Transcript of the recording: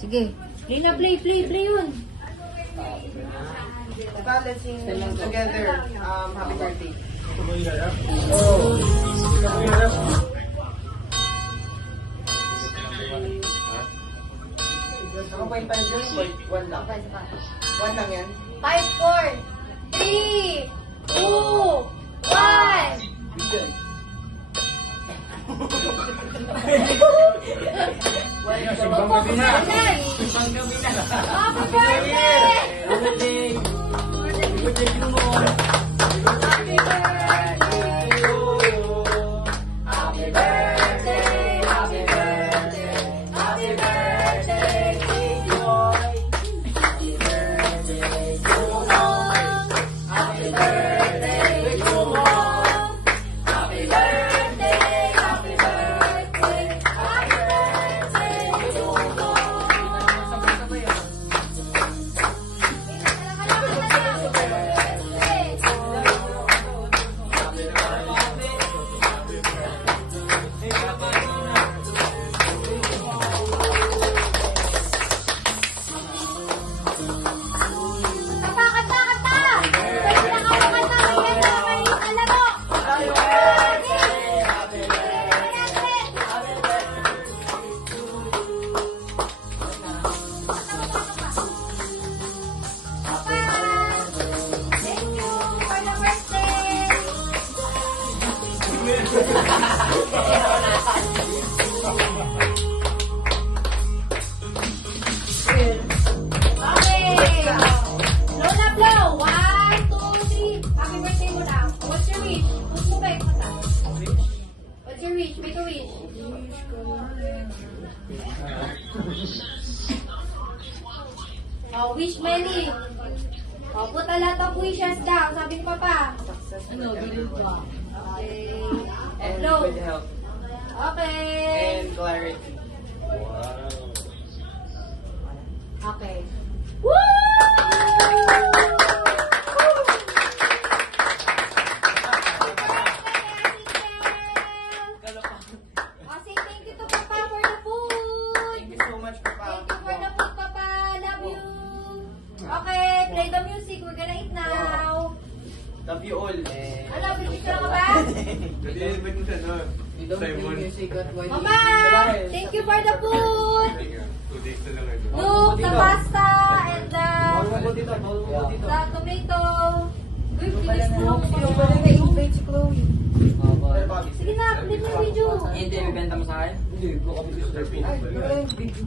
Sige. Play na, play yun. Let's sing together. Happy birthday. Ako pa yung yun? One lang. One lang yan. 5, 4, 3, 2, 1. Simbang gabi na. Simbang gabi na. Happy birthday! Happy birthday to mo. Happy birthday to you. Happy birthday, happy birthday, happy birthday to you. Happy birthday to mom. Happy birthday to mom. Happy birthday, happy birthday, happy birthday to mom. Make a wish. Oh, wish many. Oh, put a lot of wishes down. Sabi ni Papa. Ano, dito ba? Okay. And Flow. with help. Okay. And clarity. Okay. Woo! Say thank you to Papa for the food. Thank you so much, Papa. Thank you for the food, Papa. Love you. Okay, play the music. We're gonna eat now. Love you all. Ano, picture ka ba? Hindi ba siya no? Simon. Mama, thank you for the food. 2 days na lang ito. Look, the pasta and the Dito. tomato. Uy, bilis mo. Na-invite si Chloe. Sige na, play mo yung video. Hindi, may benta mo sa akin? Hindi, ko kami Mr. Bean. Ay, wala yung video.